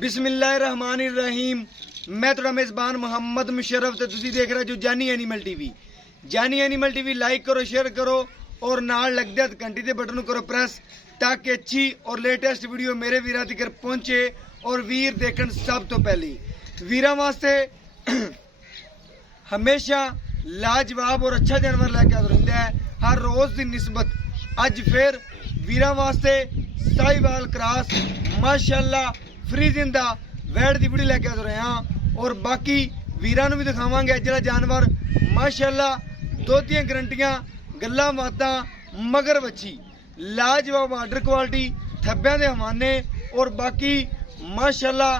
बिस्मिल्लाहिर्रहमानिर्रहीम। मैं थोड़ा मेज़बान मोहम्मद मुशर्रफ ते तुसी देख रहे जो जानी एनिमल टीवी। जानी एनिमल टीवी लाइक करो, शेयर करो और नाल लगदे घंटी दे बटन करो प्रेस ताकि अच्छी और लेटेस्ट वीडियो मेरे वीरां तक पहुंचे और वीर देखण सब तो पहले। वीरां वास्ते हमेशा लाजवाब और अच्छा जानवर लेके आता रहिंदा है हर रोज की निस्बत। अज फिर वीरां वास्ते साहिवाल क्रॉस माशाअल्लाह फ्रीजिंग दा वैड दी वीडियो लेके आ रहे हैं और बाकी वीरां नूं भी दिखावांगे जिहड़ा जानवर माशाअल्लाह दोतियां गारंटियां गल्लां बातां मगर वच्छी लाजवाब आर्डर क्वालिटी थब्बियां दे हवाने और बाकी माशाअल्लाह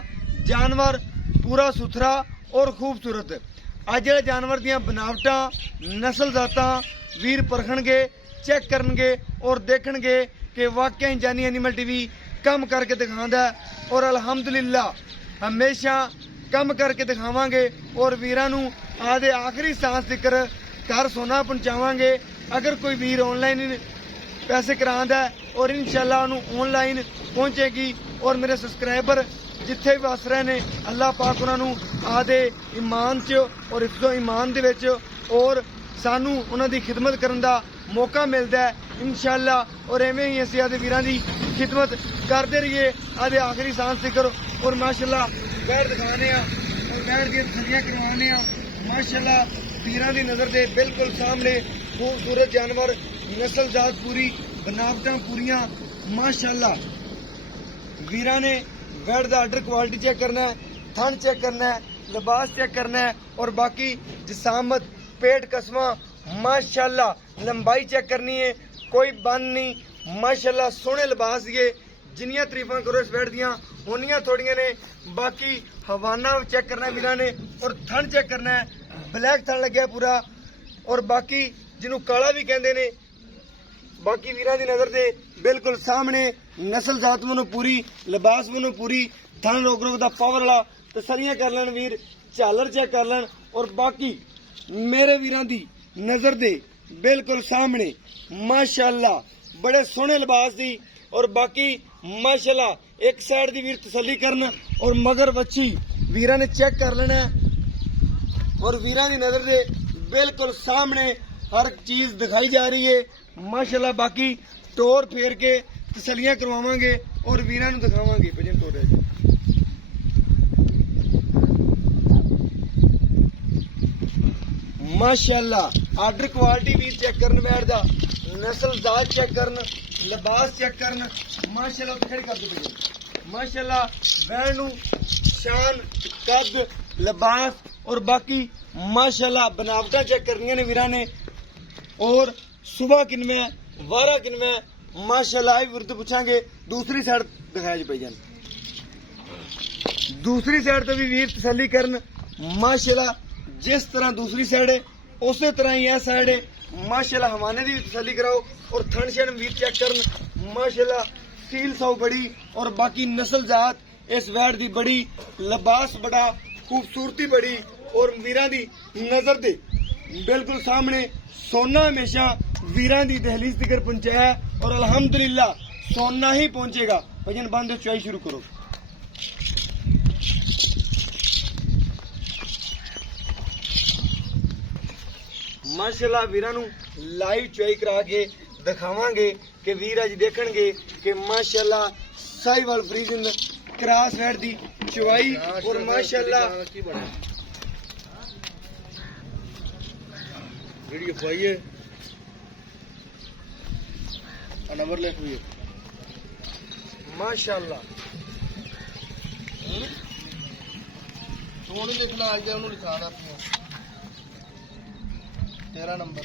जानवर पूरा सुथरा और खूबसूरत। अज जिहड़े जानवर दियां बनावटां नस्ल जातां वीर परखणगे चेक करनगे और देखणगे कि वाकई जानी एनिमल टीवी कम करके दिखांदा है और अल्हम्दुलिल्लाह हमेशा कम करके दिखावांगे और वीरां नूं आदे आखिरी सांस तिकर घर सोना पहुंचावांगे। अगर कोई वीर ऑनलाइन पैसे करांदा है और इंशाअल्लाह उन्होंने ऑनलाइन पहुंचेगी और मेरे सब्सक्राइबर जिथे भी वस रहे ने अल्लाह पाक उन्होंने आदे ईमान च और हिफ्ज़ो ईमान दे विच और सानू उन्हां दी खिदमत करन दा मौका मिलता है इंशाअल्लाह। और एवें ही असीं आदे वीरां दी खिदमत करते रहिए आदे आखिरी सांस तिकर और माशाअल्लाह बैठ दिखाने और बैठ दी तसल्लियां करवाने माशाअल्लाह वीरां दी नज़र दे बिल्कुल सामने खूबसूरत जानवर नस्ल जात पूरी बनावटां पूरियां माशाअल्लाह। वीरां ने बैठ दा आर्डर क्वालिटी चेक करना है, थन चेक करना है, लिबास चेक करना है और बाकी जिसामत पेट कसमा माशाअल्लाह लंबाई चेक करनी है, कोई बन नहीं माशाअल्लाह सोहने लिबास दिए जिन्नियां तरीफां करो इस बैठ दियां उन्नियां थोड़ियां ने। बाकी हवाना चेक करना है वीरां ने और थन चेक करना है, ब्लैक थन लग्या पूरा और बाकी जिन्हों काला भी कहते ने बाकी वीरां दी नज़र दे बिल्कुल सामने नस्ल जात मनो पूरी लिबास मनो पूरी थन रोक रोक दा पावर वाला तसल्लियां कर लैन वीर झालर चेक कर लैन और बाकी मेरे वीरां दी नज़र दे बिल्कुल सामने माशाअल्लाह बड़े सोहने लिबास दी और बाकी माशाअल्लाह एक साइड दी वीर तसल्ली करन और मगर बच्ची वीरां ने चेक कर लेना और वीरां दी नज़र दे बिल्कुल सामने हर चीज दिखाई जा रही है माशाअल्लाह। बाकी टोर फेर के तसल्लियां करवावांगे और वीरां नूं दिखावांगे भजन टोर है माशाअल्लाह। आर्डर क्वालिटी वीर चेक करन बैठदा नस्ल जात चेक करन लिबास चेक करन माशाअल्लाह खड़ी कर दो माशाअल्लाह बैठ नूं शान कद लिबास और बाकी माशाअल्लाह बनावटा चेक करनियां ने वीरां ने और सुबह किनमें वारा किनमें माशाअल्लाह विरुद्ध पूछांगे। दूसरी साइड दिखाया जी भाईजान दूसरी साइड तो भी वीर तसल्ली करन माशाअल्लाह जिस तरह दूसरी साइड है उसी तरह ही यह साइड है माशाअल्लाह। हवाने की भी तसल्ली कराओ और थन शन वीर चेक करन माशाअल्लाह सील सौ बड़ी और बाकी नस्ल जात इस वैड दी बड़ी लिबास बड़ा खूबसूरती बड़ी और वीरां दी नजर दे बिल्कुल सामने सोना हमेशा वीरां दी दहलीज तिकर पहुंचाया और अल्हम्दुलिल्लाह सोना ही पहुंचेगा। भजन बंद चुआई शुरू करो माशाअल्लाह। वीरां नूं लाइव चुआई करा के दिखावांगे कि वीर अज देखणगे कि माशाअल्लाह साहिवाल फ्रीजिंग क्रॉस वैड दी चुआई और माशाअल्लाह वीडियो पाइए नंबर ले हुई माशाअल्लाह। सोनी देखना आ गया उन्होंने लिखाना 13 नंबर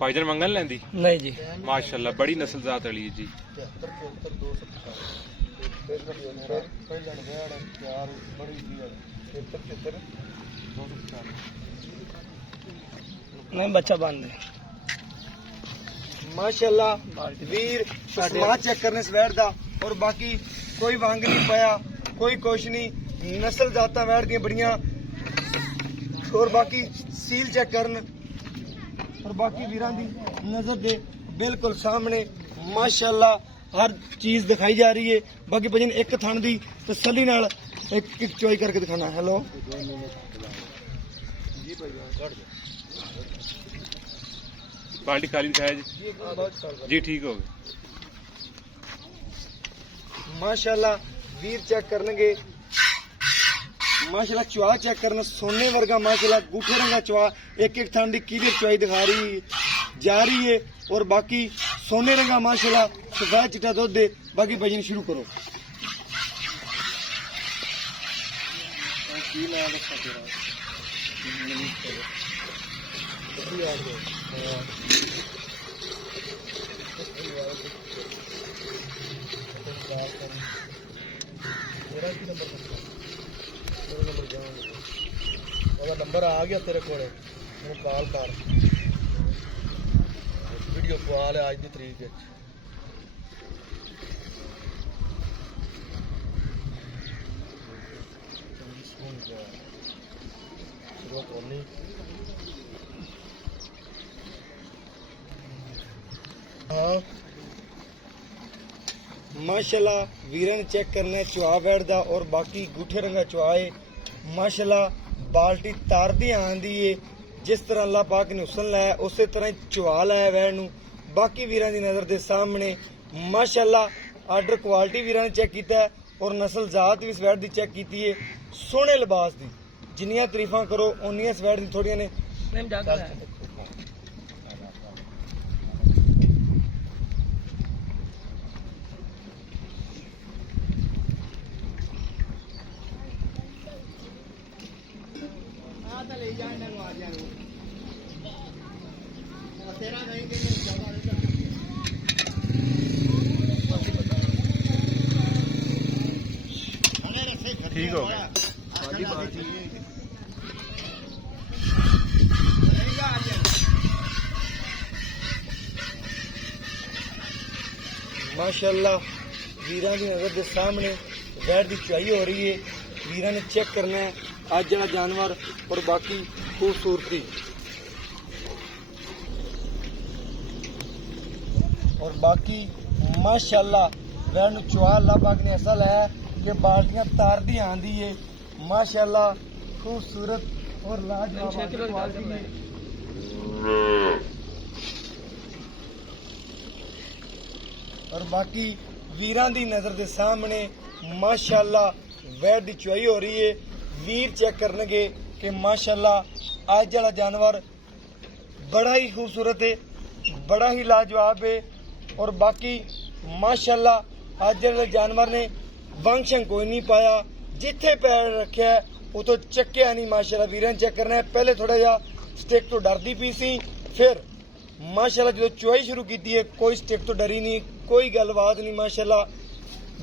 भाईजान मंगल लेंदी नहीं जी माशाअल्लाह बड़ी नस्ल जात वाली है जी। नहीं बच्चा बांध दे माशाअल्लाह वीर समाज चेक करने से बैठदा और बाकी कोई वांग नहीं पाया कोई कुछ नहीं नस्ल जाता बैठ दी बड़ियां और बाकी सील चेक करन और बाकी वीरां दी नजर दे बिल्कुल सामने माशाअल्लाह हर चीज दिखाई जा रही है। बाकी भजन एक थण दी तसल्ली नाल एक एक चोई करके दिखाना। हेलो बाल्टी खाली दिखाया जी जी ठीक हो गया माशाअल्लाह वीर चेक करनगे माशाअल्लाह चुआ चेक करना सोने वर्गा माशाअल्लाह गूठे रंगा चुआ एक एक थान दी क्लियर चुआई दिखा रही जा रही है और बाकी सोने रंगा माशाअल्लाह सफेद चिट्टा दुध दे। बाकी भजन शुरू करो। नंबर आ गया तेरे को कॉल कर वीडियो कॉल है आज की तरीक हाँ माशाअल्लाह वीरन चेक करना है चुआ बैठदा और बाकी गूठे रंगा चुआ है माशाअल्लाह बाल्टी तारदी आंदी है जिस तरह अल्लाह पाक ने हुसन लाया उस तरह चुआ लाया वैड़ नूं। बाकी वीरां दी नज़र दे सामने माशाअल्लाह आर्डर क्वालिटी वीरां ने चेक कीता है और नस्ल जात भी इस वैड़ दी चेक कीती है। सोहने लिबास दी जिन्नियां तारीफां करो उन्नियां इस वैड़ दी थोड़ियां ने। ठीक हो गया माशाअल्लाह वीरां दी नज़र दे सामने वैड़ दी चुआई हो रही है। वीरां ने चेक करना है अज जड़ा जानवर और बाकी खूबसूरती और बाकी माशाअल्लाह वैड़ नूं चुआ अल्लाह पाक ने ऐसा लाया कि बाल्टियां तारदी आंदी है माशाअल्लाह खूबसूरत और लाजवाब क्वालिटी है। और बाकी वीरां दी नजर दे सामने माशाअल्लाह वैड़ दी चुआई हो रही है। वीर चेक करनगे कि माशाअल्लाह अज वाला जानवर बड़ा ही खूबसूरत है बड़ा ही लाजवाब है और बाकी माशाअल्लाह अज वाले जानवर ने वंग शंग कोई नहीं पाया जिथे पैर रखा है उतो चक्या नहीं। माशाअल्लाह वीरां चेक करना है पहले थोड़ा जा स्टिक तो डरदी पी सी फिर माशाअल्लाह जो चुआई शुरू की है कोई स्टिक तो डरी नहीं कोई गलबात नहीं माशाअल्लाह।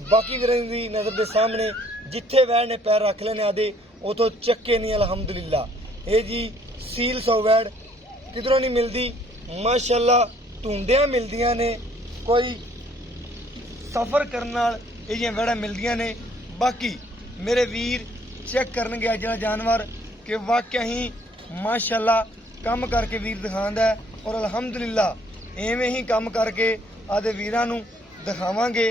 बाकी वीरां दी नजर दे सामने जिथे वैड़ ने पैर रख लेने आदे उतो चक्के नहीं अलहमदुलिल्लाह। ये जी सील सौ वैड़ किधरों नहीं मिलती माशाअल्लाह ढूंढिया मिलदियां ने कोई सफर करने नाल ये वैड़ा मिलदियां ने। बाकी मेरे वीर चेक करनगे अज दा जानवर कि वाकई ही माशाअल्लाह कम करके वीर दिखांदा है और अलहमदुलिल्लाह एवें ही कम करके आदे वीरां नूं दिखावांगे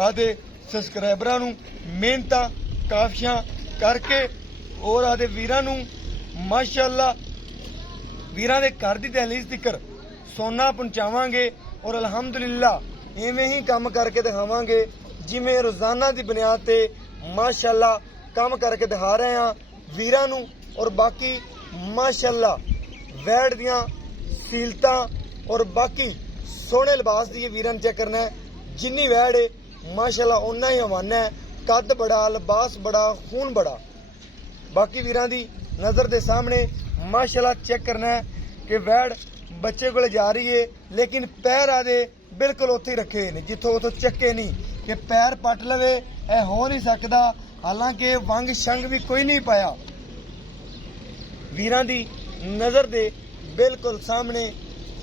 आदे सबसक्राइबरां नूं मेहनतां काफियां करके और आदे वीरां नूं माशाअल्लाह वीरां दे घर दी दहलीज तिकर सोना पहुंचावांगे और अलहमदुलिल्लाह इवें ही कम करके दिखावांगे जिवें रोजाना दी बुनियाद ते माशाअल्लाह कम करके दिखा रहे हैं वीरां नूं। और बाकी माशाअल्लाह वैड़ दियां सीलतां और बाकी सोहने लिबास दी वीरां चेक करना है जिन्नी वैड़ है माशाअल्लाह उन्ना ही हवाना है कद बड़ा लिबास बड़ा खून बड़ा। बाकी वीरां दी नजर दे सामने माशाअल्लाह चेक करना है कि वैड़ बच्चे को जा रही है लेकिन पैर आदे बिल्कुल उत्थे रखे ने जिथों उथों चक्के नहीं कि पैर पट लवे ऐ हो नहीं सकता। हालांकि वंग शंग भी कोई नहीं पाया वीरां दी नजर दे बिल्कुल सामने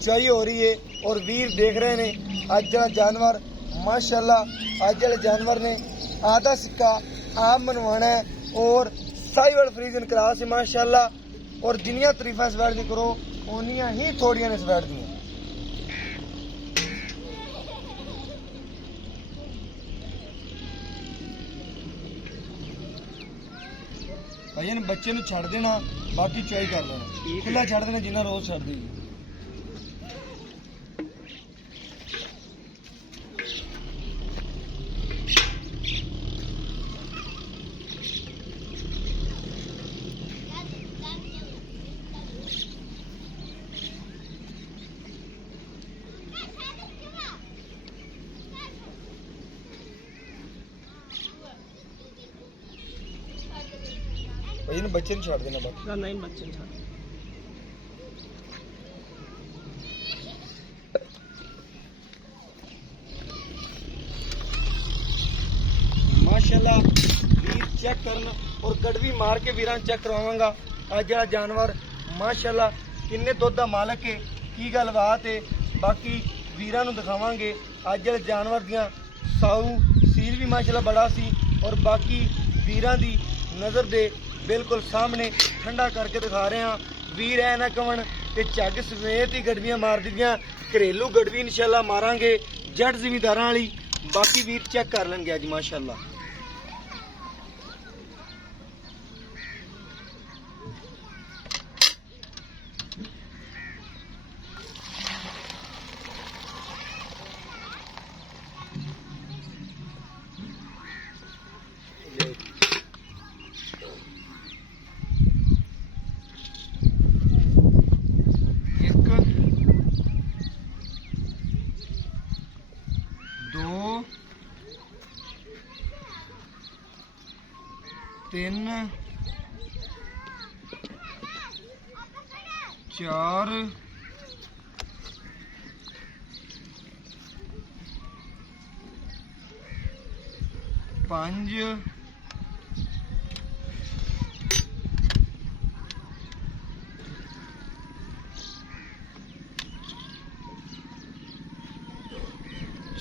चुआई हो रही है और वीर देख रहे ने अज दा जानवर माशाअल्लाह अज वाले जानवर ने आधा सिक्का आप मनवाना है और साहिवाल फ्रीजन क्रॉस है माशाअल्लाह। और जिन्नियां तारीफां इस वैड़ दी करो ਉਹਨੀਆਂ ਹੀ ਥੋੜੀਆਂ ਨੇ ਸਵੈਟ ਦੀਆਂ। ਭਾਈ ਇਹਨੂੰ ਬੱਚੇ ਨੂੰ ਛੱਡ ਦੇਣਾ, ਬਾਕੀ ਚੁਆਈ ਕਰ ਲੈਣਾ। ਖੁੱਲਾ ਛੱਡ ਦੇਣਾ ਜਿੰਨਾ ਰੋਜ਼ ਛੱਡਦੇ ਜੀ। ਭਾਈ ਇਹਨੂੰ ਬੱਚੇ ਨੂੰ ਛੱਡ ਦੇਣਾ ਬਾਕੀ। ਨਹੀਂ ਬੱਚੇ ਨੂੰ ਛੱਡ। ਮਾਸ਼ਾਅੱਲਾ ਵੀਰ ਚੈੱਕ ਕਰਨ ਔਰ ਗੜਵੀ ਮਾਰ ਕੇ ਵੀਰਾਂ ਚੈੱਕ ਕਰਵਾਵਾਂਗਾ। ਅੱਜ ਜਿਹੜਾ ਜਾਨਵਰ ਮਾਸ਼ਾਅੱਲਾ ਕਿੰਨੇ ਦੁੱਧ ਦਾ ਮਾਲਕ ਹੈ, ਕੀ ਗੱਲਬਾਤ ਹੈ, ਬਾਕੀ ਵੀਰਾਂ ਨੂੰ ਦਿਖਾਵਾਂਗੇ। ਅੱਜ ਜਿਹੜੇ ਜਾਨਵਰ ਦੀਆਂ ਸਾਊ ਸੀਲ ਵੀ ਮਾਸ਼ਾਅੱਲਾ ਬੜਾ ਸੀ ਔਰ ਬਾਕੀ ਵੀਰਾਂ ਦੀ ਨਜ਼ਰ ਦੇ ਬਿਲਕੁਲ ਸਾਹਮਣੇ ਠੰਡਾ ਕਰਕੇ ਦਿਖਾ ਰਹੇ ਹਾਂ। ਵੀਰ ਐ ਨਾ ਕਵਣ ਕਿ ਝੱਗ ਸਮੇਤ ਹੀ ਗੜਵੀਆਂ ਮਾਰ ਦਿੱਤੀਆਂ। ਘਰੇਲੂ ਗੜਵੀ ਇਨਸ਼ਾਅੱਲਾ ਮਾਰਾਂਗੇ ਜੱਟ ਜ਼ਿਮੀਦਾਰਾਂ ਵਾਲੀ। ਬਾਕੀ ਵੀਰ ਚੈੱਕ ਕਰ ਲੈਣਗੇ ਅੱਜ ਮਾਸ਼ਾਅੱਲਾ। दो तीन चार पांच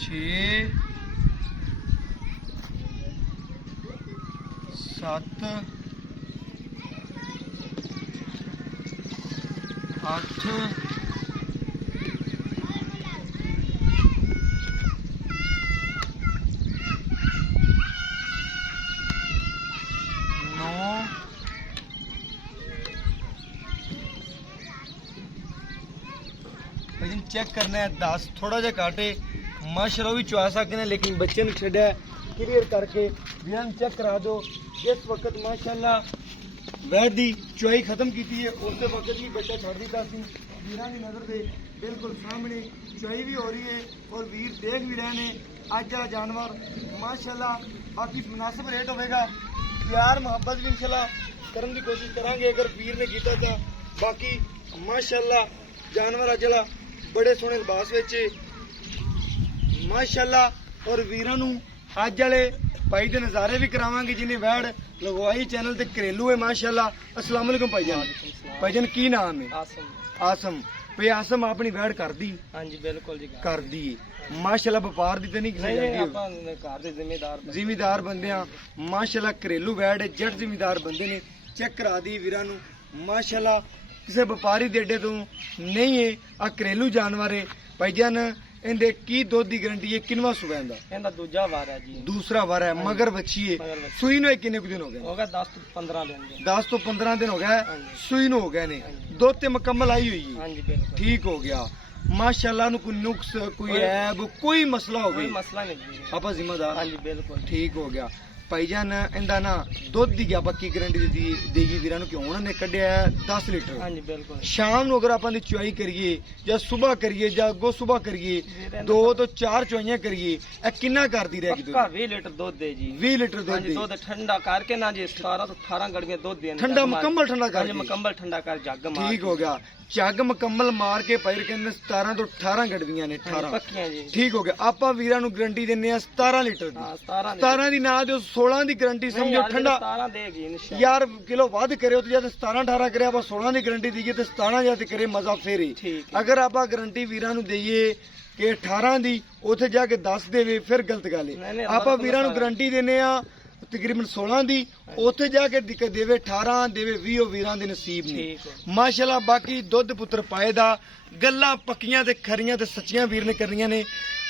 छे सत्त अठ नौ चेक करना है 10 थोड़ा जा काटे माशाअल्लाह भी चुआ सकते हैं, लेकिन बच्चे ने छड़ा क्लियर करके ध्यान चेक करा दो। जिस वक्त माशाअल्लाह वैद दी चुआई खत्म की है उस वक्त भी बच्चा छड़ दिता सी। वीरां दी नज़र दे बिल्कुल सामने चुआई भी हो रही है और वीर देख भी रहे हैं। अज वाला जानवर माशाअल्लाह बाकी मुनासिब रेट होगा। प्यार मुहब्बत भी इंशाअल्लाह करने की कोशिश करांगे अगर वीर ने किया था। बाकी माशाअल्लाह जानवर अज वाला बड़े सोहने लिबास विच माशाअल्लाह और वीरां नूं अज वाले भाई दे नज़ारे भी करावांगे जिन्हें वैड़ लगवाई चैनल ते घरेलू है माशाअल्लाह। अस्सलाम वालेकुम भाईजान। भाईजान की नाम है? आसम। आसम। भाई आसम अपनी वैड़ कर दी? हाँ जी बिल्कुल जी कर दी माशाअल्लाह। व्यापार दी ते नहीं किसी नहीं जाती? ਆਪਾਂ ਘਰ ਦੇ ਜ਼ਿਮੀਦਾਰ ਬੰਦੇ ਆ ਮਾਸ਼ਾਅल्लाह। ਘਰੇਲੂ ਵੈੜ ਹੈ, ਜੱਟ ਜ਼ਿਮੀਦਾਰ ਬੰਦੇ ਨੇ। ਚੈੱਕ ਕਰਾ ਦੀ ਵੀਰਾਂ ਨੂੰ ਮਾਸ਼ਾਅल्लाह। ਕਿਸੇ ਵਪਾਰੀ ਦੇ ਅੱਡੇ ਤੋਂ ਨਹੀਂ ਹੈ, ਆ ਘਰੇਲੂ ਜਾਨਵਰ ਹੈ। ਭਾਈਜਾਨ ਇਹਦੇ ਕੀ ਦੁੱਧ ਦੀ ਗਾਰੰਟੀ ਹੈ? ਕਿੰਨਵਾਂ ਸੂਬਾ ਦਾ? ਇਹਦਾ ਦੂਜਾ ਵਾਰ ਹੈ ਜੀ। दूसरा वार है। मगर बच्ची है मगर बच्ची। सुई नु किन्ने दिन हो गए? होगा 10 ਤੋਂ 15 दिन 10 ਤੋਂ 15 दिन हो गए। हाँ जी। सुई नु हो गए ने। हाँ जी। दुध ते मुकम्मल आई हुई है। हाँ जी बिल्कुल ठीक हो गया माशाअल्लाह। नु कोई नुक्स कोई ऐब कोई मसला हो कोई गई मसला नहीं जी। आपा जिम्मेदार? हाँ जी बिल्कुल ठीक हो गया ਭਾਈਜਾਨ। ਇਹਦਾ ਨਾ ਦੁੱਧ ਦੀ ਆਪਾਂ ਕੀ ਗਾਰੰਟੀ ਦੇਗੀ ਵੀਰਾਂ ਨੂੰ ਕਿ ਉਹਨਾਂ ਨੇ ਕੱਢਿਆ 10 ਲੀਟਰ? हाँ जी बिल्कुल ਸ਼ਾਮ ਨੂੰ ਅਗਰ ਆਪਾਂ ਦੀ ਚੁਆਈ ਕਰੀਏ ਜਾਂ ਸਵੇਰ ਕਰੀਏ ਜਾਂ ਅੱਗੋਂ ਸਵੇਰ ਕਰੀਏ 2 ਤੋਂ 4 ਚੁਆਈਆਂ ਕਰੀਏ ਇਹ ਕਿੰਨਾ ਕਰਦੀ ਰਹੇਗੀ ਪੱਕਾ ਦੁੱਧ? 20 ਲੀਟਰ ਦੁੱਧ ਦੇ ਜੀ। 20 ਲੀਟਰ हाँ ਦੁੱਧ जी ਦੀ ਦੁੱਧ ਠੰਡਾ ਕਰਕੇ ਨਾ ਜੀ 17 ਤੋਂ 18 ਗੜੀਆਂ ਦੁੱਧ ਦੇਣ ਠੰਡਾ ਮੁਕੰਮਲ ਠੰਡਾ हाँ जी ਕਰਕੇ ਮੁਕੰਮਲ ਠੰਡਾ ਕਰ ਜੱਗ ਮਾਰ ਠੀਕ ਹੋ ਗਿਆ। ਝੱਗ ਮੁਕੰਮਲ ਮਾਰ ਕੇ ਭਾਈ ਕਹਿੰਦੇ 17 ਤੋਂ 18 ਗੜਵੀਆਂ ਨੇ। हाँ जी, 18 ਪੱਕੀਆਂ ਜੀ। ਠੀਕ ਹੋ ਗਿਆ। ਆਪਾਂ ਵੀਰਾਂ ਨੂੰ ਗਾਰੰਟੀ ਦਿੰਨੇ ਆ 17 ਲੀਟਰ ਦੀ। ਹਾਂ 17 17 ਦੀ ਨਾ ਦਿਓ 16 ਦੀ ਗਾਰੰਟੀ ਸਮਝੋ। ਠੰਡਾ 17 ਦੇਗੀ ਇਨਸ਼ਾਅੱਲਾ। ਯਾਰ ਕਿਲੋ ਵੱਧ ਕਰਿਓ ਤੇ ਜਦ 17 18 ਕਰਿਆ ਆਪਾਂ 16 ਦੀ ਗਾਰੰਟੀ ਦਈਏ ਤੇ 17 ਜਾਂ ਤੇ ਕਰੇ ਮਜ਼ਾ ਫੇਰ ਹੀ। ਠੀਕ ਹੈ। ਅਗਰ ਆਪਾਂ ਗਾਰੰਟੀ ਵੀਰਾਂ ਨੂੰ ਦਈਏ ਕਿ 18 ਦੀ ਉੱਥੇ ਜਾ ਕੇ 10 ਦੇਵੇ ਫਿਰ ਗਲਤ ਗੱਲ ਨਹੀਂ, ਹੈ। ਨਹੀਂ, ਆਪਾਂ ਆਪਾਂ ਵੀਰਾਂ ਨੂੰ ਸਾਰਾ- ਗਾਰੰਟੀ ਦਿੰਨੇ ਆ ਤਕਰੀਬਨ 16 ਦੀ, ਉੱਥੇ ਜਾ ਕੇ ਦੇਵੇ 18 ਦੇਵੇ 20, ਉਹ ਵੀਰਾਂ ਦੇ ਨਸੀਬ ਨੇ। ਠੀਕ ਹੈ। ਮਾਸ਼ਾਅੱਲਾ ਬਾਕੀ ਦੁੱਧ ਪੁੱਤਰ ਪਾਏ ਦਾ ਗੱਲਾਂ ਪੱਕੀਆਂ ਤੇ ਖਰੀਆਂ ਤੇ ਸੱਚੀਆਂ ਵੀਰ ਨੇ ਕਰਨੀਆਂ ਨੇ।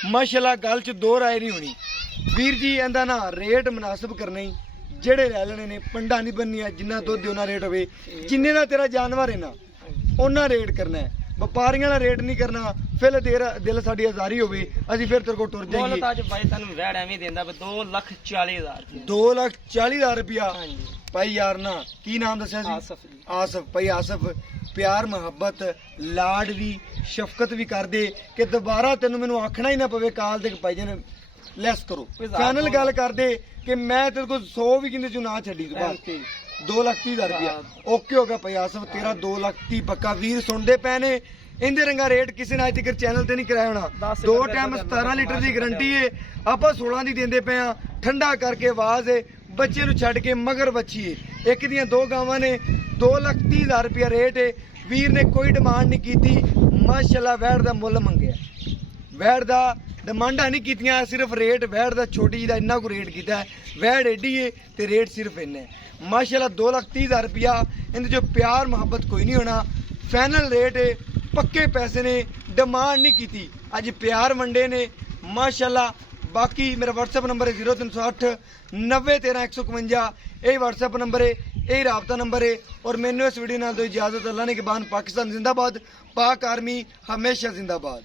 ਮਾਸ਼ਾਅੱਲਾ ਗੱਲ 'ਚ ਦੋ ਰਾਏ ਨਹੀਂ ਹੋਣੀ ਵੀਰ ਜੀ, ਇਹਦਾ ਨਾ ਰੇਟ ਮੁਨਾਸਬ ਕਰਨਾ ਹੀ, ਜਿਹੜੇ ਲੈ ਲੈਣੇ ਨੇ ਪੰਡਾ ਨਹੀਂ ਬੰਨੀਆਂ, ਜਿੰਨਾ ਦੁੱਧ ਉਹਨਾਂ ਰੇਟ ਹੋਵੇ, ਜਿੰਨੇ ਦਾ ਤੇਰਾ ਜਾਨਵਰ ਹੈ ਨਾ ਉਹਨਾਂ ਰੇਟ ਕਰਨਾ ਹੈ, ਵਪਾਰੀਆਂ ਦਾ ਰੇਟ ਨਹੀਂ ਕਰਨਾ। ਫਿਰ ਤੇਰਾ ਦਿਲ ਸਾਡੀ ਆਜ਼ਾਰੀ ਹੋਵੇ ਅਸੀਂ ਫਿਰ ਤੇਰੇ ਕੋਲ ਟੁਰ ਮੁੱਲ ਜਾਈਏ। ਤਾਂ ਅੱਜ ਬਾਈ ਤੁਹਾਨੂੰ ਵੈੜ ਐਵੇਂ ਦਿੰਦਾ ਵੀ 2,40,000 ਰੁਪਏ। 2,40,000 ਰੁਪਇਆ ਹਾਂਜੀ ਭਾਈ ਯਾਰ ਨਾ ਕੀ ਨਾਮ ਦੱਸਿਆ ਸੀ? ਆਸਫ ਜੀ। ਆਸਫ ਭਾਈ ਆਸਫ ਪਿਆਰ ਮੁਹੱਬਤ ਲਾਡ ਵੀ ਸ਼ਫਕਤ ਵੀ ਕਰਦੇ ਕਿ ਦੁਬਾਰਾ ਤੈਨੂੰ ਮੈਨੂੰ ਆਖਣਾ ਹੀ ਨਾ ਪਵੇ ਕਾਲ ਦੇ ਭਾਈ ਜਨ ਲੈਸ ਕਰੋ। ਫਾਈਨਲ ਗੱਲ ਕਰਦੇ ਕਿ ਮੈਂ ਤੇਰੇ ਕੋਲ 100 ਵੀ ਕਿੰਨੇ ਚੋਂ ਨਾ ਛੱਡੀ ਦੁਬਾਰਾ 2,30,000 ਰੁਪਇਆ ਓਕੇ ਹੋ ਗਿਆ ਭਾਈ ਆਸਫ ਤੇਰਾ 2,30,000 ਪੱਕਾ। ਵੀਰ ਸੁਣਦੇ ਪਏ ਨੇ ਇਹਦੇ ਰੰਗਾ ਰੇਟ ਕਿਸੇ ਨੇ ਅੱਜ ਤੱਕ ਚੈਨਲ ਤੇ ਨਹੀਂ ਕਰਾਇਆ ਹੋਣਾ। 2 ਟਾਈਮ 17 ਲੀਟਰ ਦੀ ਗਾਰੰਟੀ ਏ, ਆਪਾਂ 16 ਦੀ ਦਿੰਦੇ ਪਏ ਆ। ਠੰਡਾ ਕਰਕੇ ਆਵਾਜ਼ ਏ, ਬੱਚੇ ਨੂੰ ਛੱਡ ਕੇ ਮਗਰ ਬੱਚੀ ਏ, ਇੱਕ ਦੀਆਂ 2 ਗਾਵਾਂ ਨੇ। 2,30,000 ਰੁਪਇਆ ਰੇਟ ਏ। ਵੀਰ ਨੇ ਕੋਈ ਡਿਮਾਂਡ ਨਹੀਂ ਕੀਤੀ, ਮਾਸ਼ਾਅੱਲਾ ਵੈੜ ਦਾ ਮੁੱਲ ਮੰਗਿਆ, ਵੈੜ ਦਾ ਡਿਮਾਂਡਾਂ ਨਹੀਂ ਕੀਤੀਆਂ, ਸਿਰਫ ਰੇਟ ਵੈੜ ਦਾ ਛੋਟੀ ਜੀ ਦਾ ਇੰਨਾ ਕੁ ਰੇਟ ਕੀਤਾ। ਵੈੜ ਏਡੀ ਏ ਤੇ ਰੇਟ ਸਿਰਫ ਇੰਨਾ ਹੈ। ਮਾਸ਼ਾਅੱਲਾ 2,30,000 ਰੁਪਇਆ, ਇਹਦੇ ਜੋ ਪਿਆਰ ਮੁਹੱਬਤ ਕੋਈ ਨਹੀਂ ਹੋਣਾ। ਫਾਈਨਲ ਰੇਟ ਏ, ਪੱਕੇ ਪੈਸੇ ਨੇ, ਡਿਮਾਂਡ ਨਹੀਂ ਕੀਤੀ, ਅੱਜ ਪਿਆਰ ਵੰਡੇ ਨੇ ਮਾਸ਼ਾਅੱਲਾ। ਬਾਕੀ ਮੇਰਾ WhatsApp ਨੰਬਰ ਹੈ 0308 9013 151। ਇਹ WhatsApp ਨੰਬਰ ਹੈ, ਇਹ ਰਾਬਤਾ ਨੰਬਰ ਹੈ। ਔਰ ਮੈਨੂੰ ਇਸ ਵੀਡੀਓ ਨਾਲ ਦੋ ਇਜਾਜ਼ਤ। ਅੱਲਾਹ ने के बाद पाकिस्तान जिंदाबाद, पाक आर्मी हमेशा जिंदाबाद।